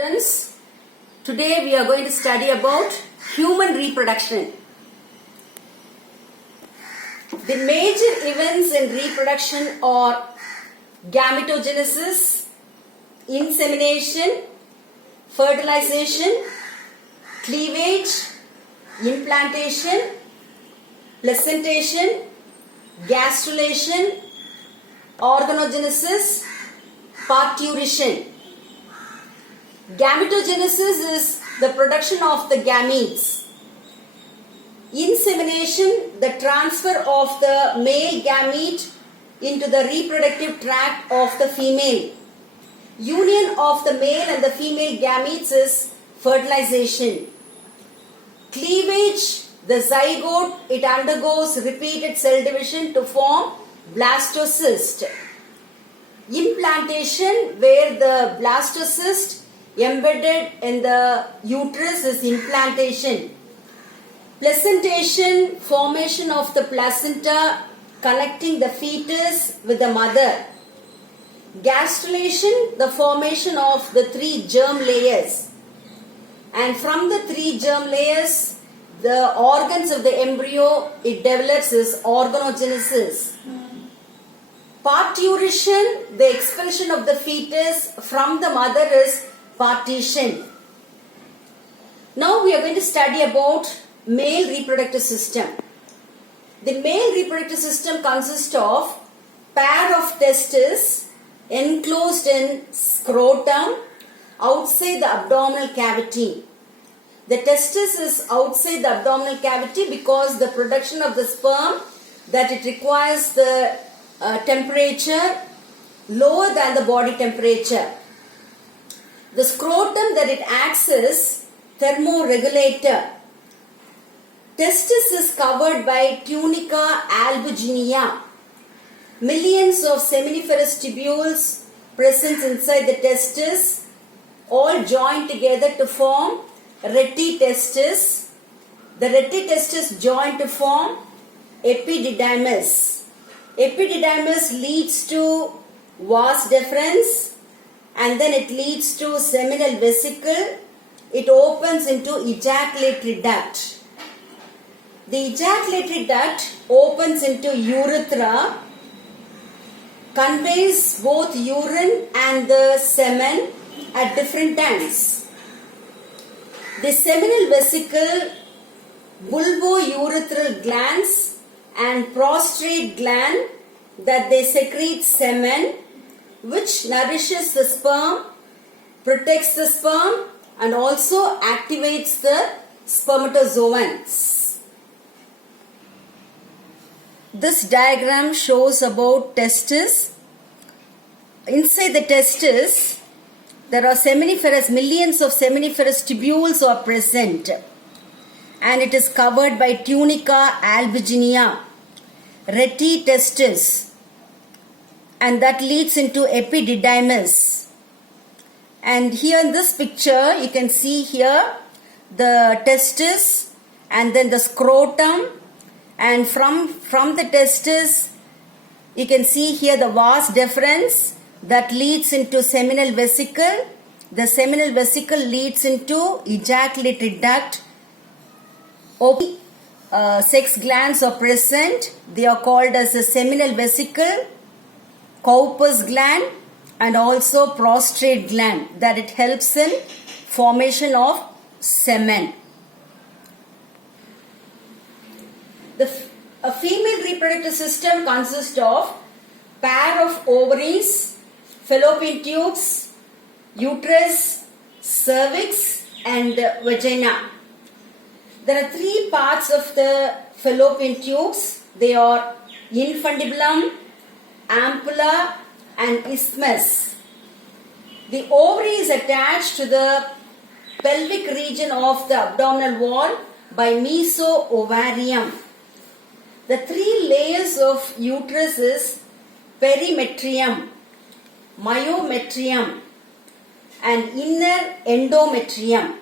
Students, today we are going to study about human reproduction. The major events in reproduction are gametogenesis, insemination, fertilization, cleavage, implantation, placentation, gastrulation, organogenesis, parturition. Gametogenesis is the production of the gametes. Insemination, the transfer of the male gamete into the reproductive tract of the female. Union of the male and the female gametes is fertilization. Cleavage, the zygote, it undergoes repeated cell division to form blastocyst. Implantation, where the blastocyst embedded in the uterus is implantation. Placentation, formation of the placenta connecting the fetus with the mother. Gastrulation, the formation of the 3 germ layers. And from the 3 germ layers, the organs of the embryo, it develops as organogenesis. Parturition, the expulsion of the fetus from the mother is partition. Now we are going to study about male reproductive system. The male reproductive system consists of pair of testes enclosed in scrotum outside the abdominal cavity. The testis is outside the abdominal cavity because the production of the sperm that it requires the temperature lower than the body temperature. The scrotum that it acts as thermoregulator. Testis is covered by tunica albuginea. Millions of seminiferous tubules present inside the testis, all joined together to form retitestis. The retitestis join to form epididymis. Epididymis leads to vas deferens, and then it leads to seminal vesicle. It opens into ejaculatory duct. The ejaculatory duct opens into urethra, conveys both urine and the semen at different times. The seminal vesicle, bulbourethral glands and prostrate gland that they secrete semen, which nourishes the sperm, protects the sperm, and also activates the spermatozoans. This diagram shows about testis. Inside the testis, there are millions of seminiferous tubules are present, and it is covered by tunica albuginea, retitestis, and that leads into epididymis. And here in this picture, you can see here the testis and then the scrotum, and from the testis, you can see here the vas deferens that leads into seminal vesicle. The seminal vesicle leads into ejaculatory duct. Sex glands are present. They are called as the seminal vesicle, Cowper's gland, and also prostrate gland, that it helps in formation of semen. A female reproductive system consists of pair of ovaries, fallopian tubes, uterus, cervix, and vagina. There are 3 parts of the fallopian tubes. They are infundibulum, ampulla, and isthmus. The ovary is attached to the pelvic region of the abdominal wall by meso-ovarium. The 3 layers of uterus is perimetrium, myometrium, and inner endometrium.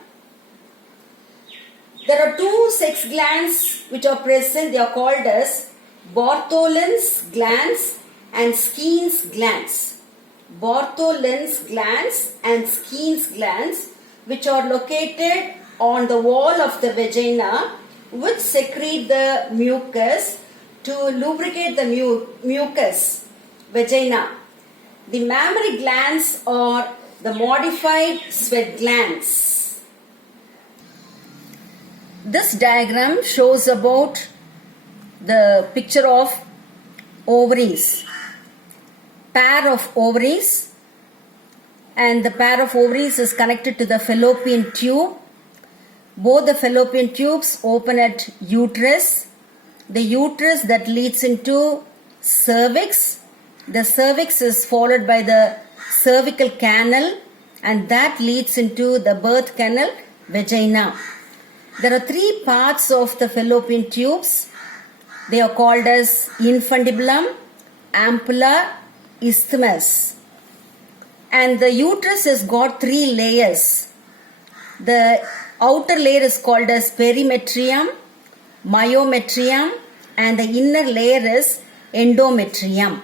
There are 2 sex glands which are present. They are called as Bartholin's glands and Skene's glands. Bartholin's glands and Skene's glands, which are located on the wall of the vagina, which secrete the mucus to lubricate the mucus vagina. The mammary glands are the modified sweat glands. This diagram shows about the picture of ovaries. Pair of ovaries, and the pair of ovaries is connected to the fallopian tube. Both the fallopian tubes open at uterus. The uterus that leads into cervix. The cervix is followed by the cervical canal, and that leads into the birth canal, vagina. There are three parts of the fallopian tubes. They are called as infundibulum, ampulla, isthmus. And the uterus has got three layers. The outer layer is called as perimetrium, myometrium, and the inner layer is endometrium.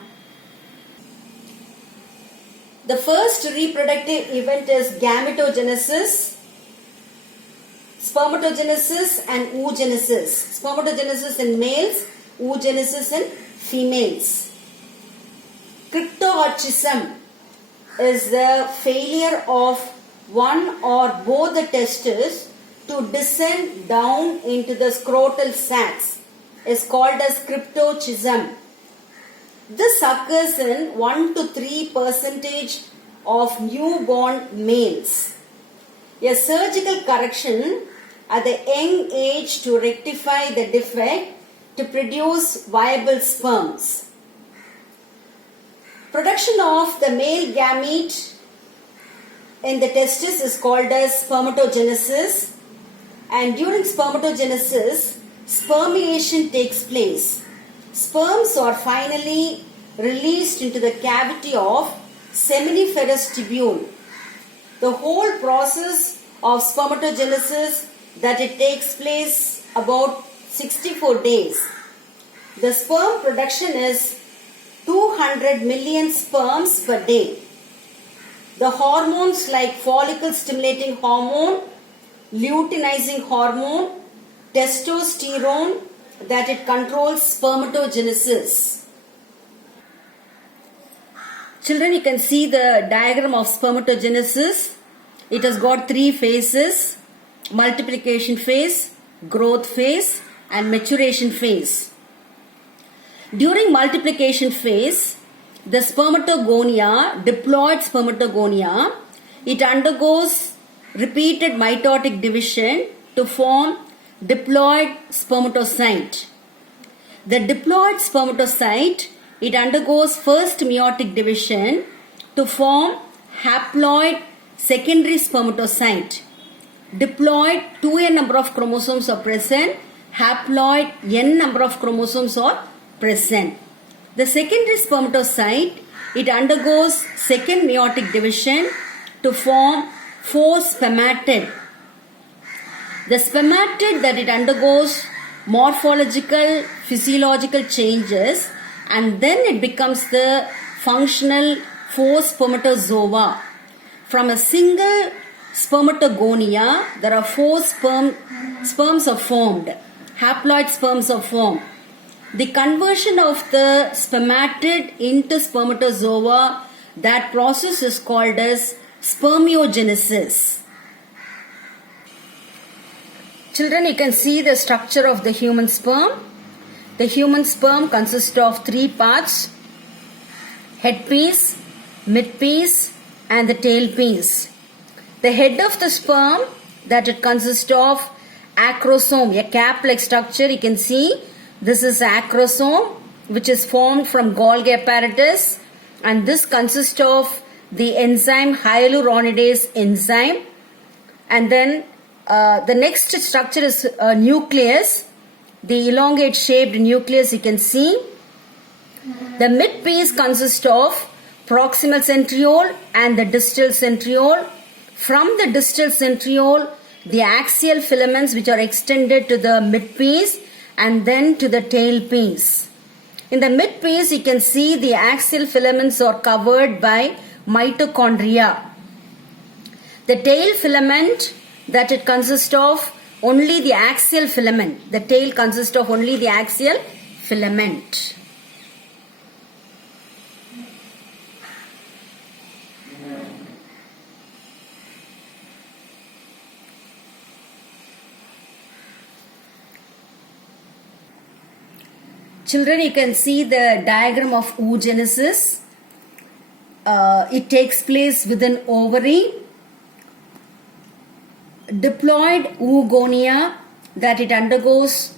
The first reproductive event is gametogenesis, spermatogenesis and oogenesis. Spermatogenesis in males, oogenesis in females. Cryptorchidism is the failure of one or both the testes to descend down into the scrotal sacs. Is called as cryptorchidism. This occurs in 1 to 3% of newborn males. A surgical correction at the young age to rectify the defect to produce viable sperms. Production of the male gamete in the testis is called as spermatogenesis, and during spermatogenesis, spermiation takes place. Sperms are finally released into the cavity of seminiferous tubule. The whole process of spermatogenesis that it takes place about 64 days. The sperm production is 200 million sperms per day. The hormones like follicle stimulating hormone, luteinizing hormone, testosterone, that it controls spermatogenesis. Children, you can see the diagram of spermatogenesis. It has got three phases: multiplication phase, growth phase, and maturation phase. During multiplication phase, the spermatogonia, diploid spermatogonia, it undergoes repeated mitotic division to form diploid spermatocyte. The diploid spermatocyte, it undergoes first meiotic division to form haploid secondary spermatocyte. Diploid, 2n number of chromosomes are present. Haploid, n number of chromosomes are present. The secondary spermatocyte, it undergoes second meiotic division to form 4 spermatid. The spermatid that it undergoes morphological, physiological changes, and then it becomes the functional 4 spermatozoa. From a single spermatogonia, there are 4 sperms are formed. Haploid sperms are formed. The conversion of the spermatid into spermatozoa, that process is called as spermiogenesis. Children, you can see the structure of the human sperm. The human sperm consists of 3 parts: head piece, mid piece, and the tail piece. The head of the sperm, that it consists of acrosome, a cap-like structure. You can see this is acrosome, which is formed from Golgi apparatus, and this consists of the enzyme hyaluronidase enzyme. And then the next structure is a nucleus, the elongate shaped nucleus you can see. The mid piece consists of proximal centriole and the distal centriole. From the distal centriole, the axial filaments which are extended to the mid piece and then to the tail piece. In the mid piece, you can see the axial filaments are covered by mitochondria. The tail filament that it consists of only the axial filament. The tail consists of only the axial filament. Children, you can see the diagram of oogenesis. It takes place within ovary. Diploid oogonia, that it undergoes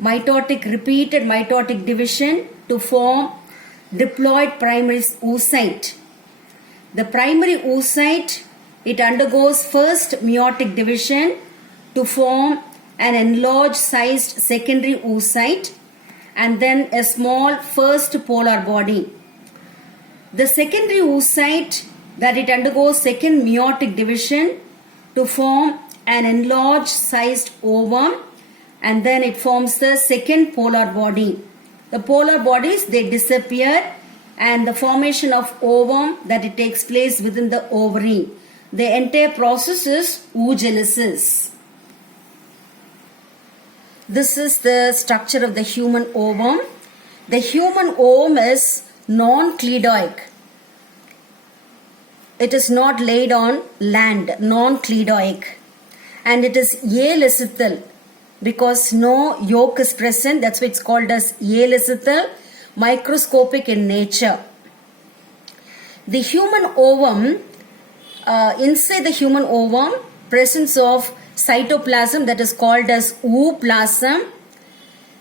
repeated mitotic division to form diploid primary oocyte. The primary oocyte, it undergoes first meiotic division to form an enlarged sized secondary oocyte and then a small first polar body. The secondary oocyte, that it undergoes second meiotic division to form an enlarged sized ovum, and then it forms the second polar body. The polar bodies, they disappear, and the formation of ovum, that it takes place within the ovary. The entire process is oogenesis. This is the structure of the human ovum. The human ovum is non-cladoic. It is not laid on land, non-cladoic. And it is alecithal because no yolk is present. That's why it's called as alecithal, microscopic in nature. The human ovum, inside the human ovum, presence of cytoplasm, that is called as ooplasm,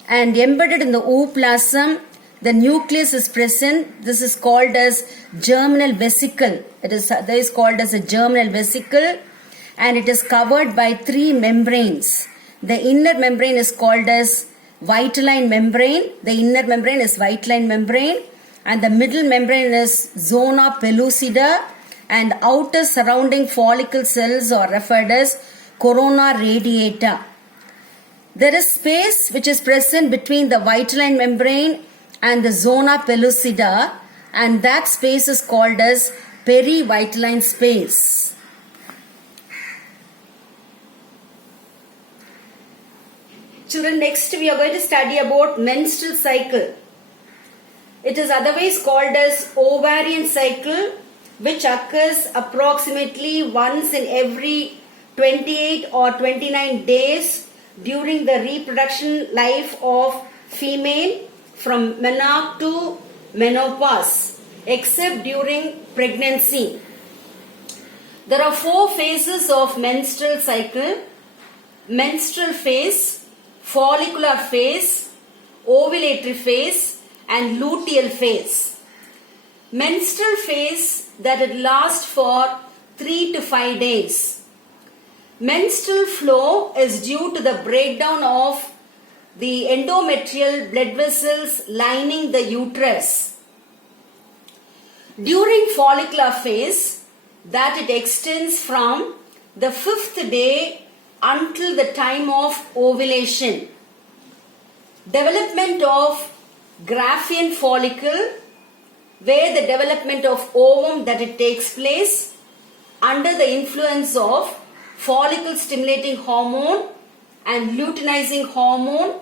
and embedded in the ooplasm, the nucleus is present. This is called as germinal vesicle. That is called as a germinal vesicle, and it is covered by three membranes. The inner membrane is called as vitelline membrane. The inner membrane is vitelline membrane, and the middle membrane is zona pellucida, and outer surrounding follicle cells are referred as corona radiata. There is space which is present between the vitelline membrane and the zona pellucida, and that space is called as perivitelline space. Children, next we are going to study about menstrual cycle. It is otherwise called as ovarian cycle, which occurs approximately once in every 28 or 29 days during the reproduction life of female from menarche to menopause, except during pregnancy. There are four phases of menstrual cycle: menstrual phase, follicular phase, ovulatory phase, and luteal phase. Menstrual phase, that it lasts for 3 to 5 days. Menstrual flow is due to the breakdown of the endometrial blood vessels lining the uterus. During follicular phase, that it extends from the 5th day until the time of ovulation. Development of Graafian follicle, where the development of ovum, that it takes place under the influence of follicle stimulating hormone and luteinizing hormone,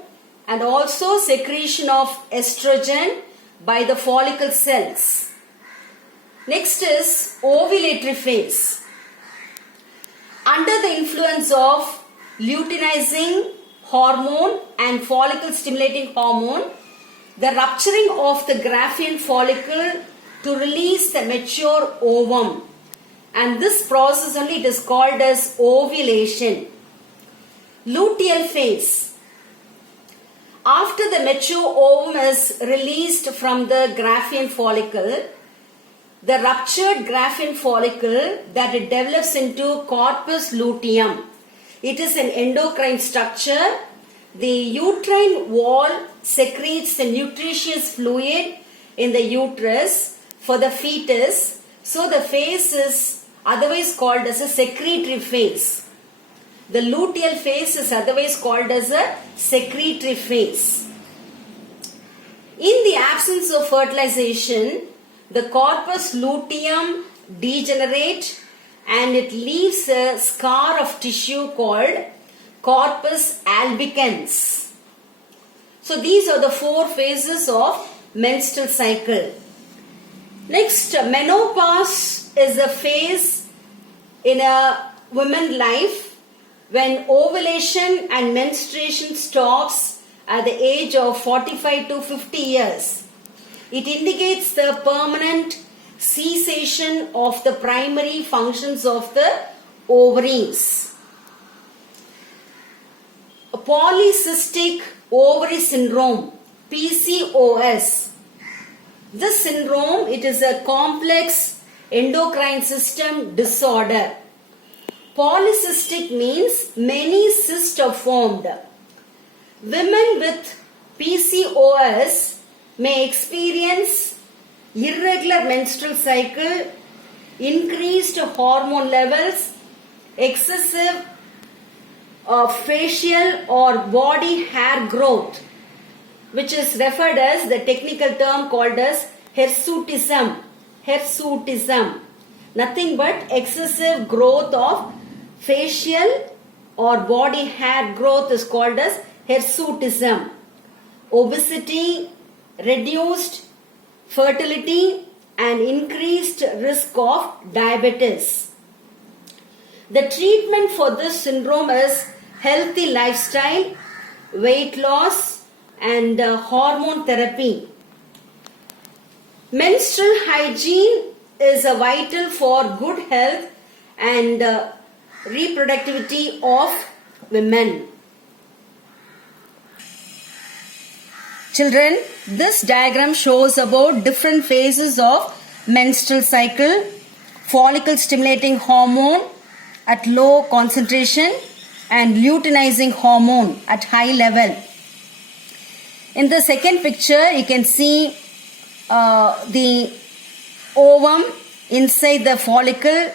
and also secretion of estrogen by the follicle cells. Next is ovulatory phase. Under the influence of luteinizing hormone and follicle stimulating hormone, the rupturing of the Graafian follicle to release the mature ovum, and this process only it is called as ovulation. Luteal phase. After the mature ovum is released from the Graafian follicle, the ruptured Graafian follicle, that it develops into corpus luteum. It is an endocrine structure. The uterine wall secretes the nutritious fluid in the uterus for the fetus. So the phase is otherwise called as a secretory phase. The luteal phase is otherwise called as a secretory phase. In the absence of fertilization, the corpus luteum degenerate and it leaves a scar of tissue called corpus albicans. So these are the 4 phases of menstrual cycle. Next, menopause is a phase in a woman's life when ovulation and menstruation stops at the age of 45 to 50 years. It indicates the permanent cessation of the primary functions of the ovaries. Polycystic ovary syndrome, PCOS. This syndrome, it is a complex endocrine system disorder. Polycystic means many cysts are formed. Women with PCOS may experience irregular menstrual cycle, increased hormone levels, excessive facial or body hair growth, which is referred as the technical term called as hirsutism. Hirsutism. Nothing but excessive growth of facial or body hair growth is called as hirsutism. Obesity, reduced fertility and increased risk of diabetes. The treatment for this syndrome is healthy lifestyle, weight loss and hormone therapy. Menstrual hygiene is vital for good health and reproductivity of women. Children, this diagram shows about different phases of menstrual cycle. Follicle stimulating hormone at low concentration and luteinizing hormone at high level. In the second picture, you can see the ovum inside the follicle,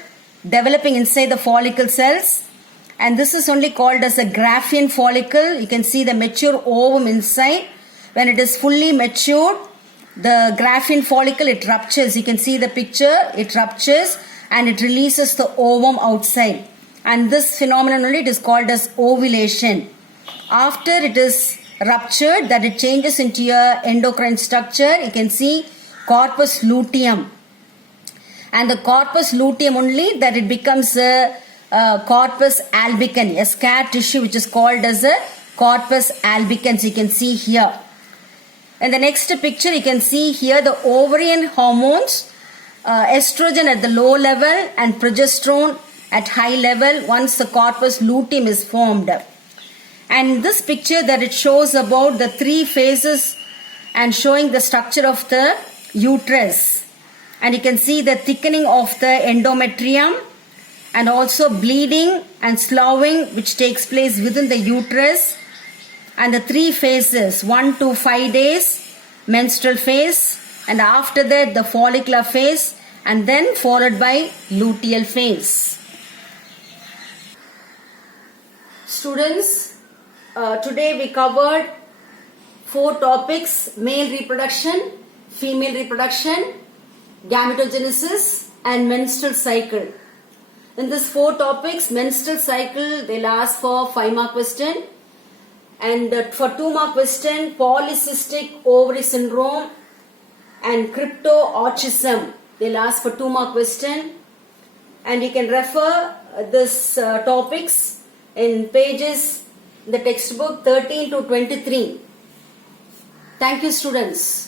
developing inside the follicle cells, and this is only called as a Graafian follicle. You can see the mature ovum inside. When it is fully matured, the Graafian follicle, it ruptures. You can see the picture, it ruptures and it releases the ovum outside. And this phenomenon only, it is called as ovulation. After it is ruptured, that it changes into a endocrine structure, you can see corpus luteum. And the corpus luteum only, that it becomes a corpus albicans, a scar tissue which is called as a corpus albicans, you can see here. In the next picture, you can see here the ovarian hormones, estrogen at the low level and progesterone at high level once the corpus luteum is formed. And this picture that it shows about the 3 phases and showing the structure of the uterus. And you can see the thickening of the endometrium and also bleeding and sloughing which takes place within the uterus. And the 3 phases, 1 to 5 days menstrual phase, and after that the follicular phase, and then followed by luteal phase. Students, today we covered 4 topics: male reproduction, female reproduction, gametogenesis and menstrual cycle. In these 4 topics, menstrual cycle, they'll ask for 5-mark question. And for 2-mark question, polycystic ovary syndrome and cryptorchidism, they'll ask for 2-mark question. And you can refer this topics in pages in the textbook 13 to 23. Thank you, students.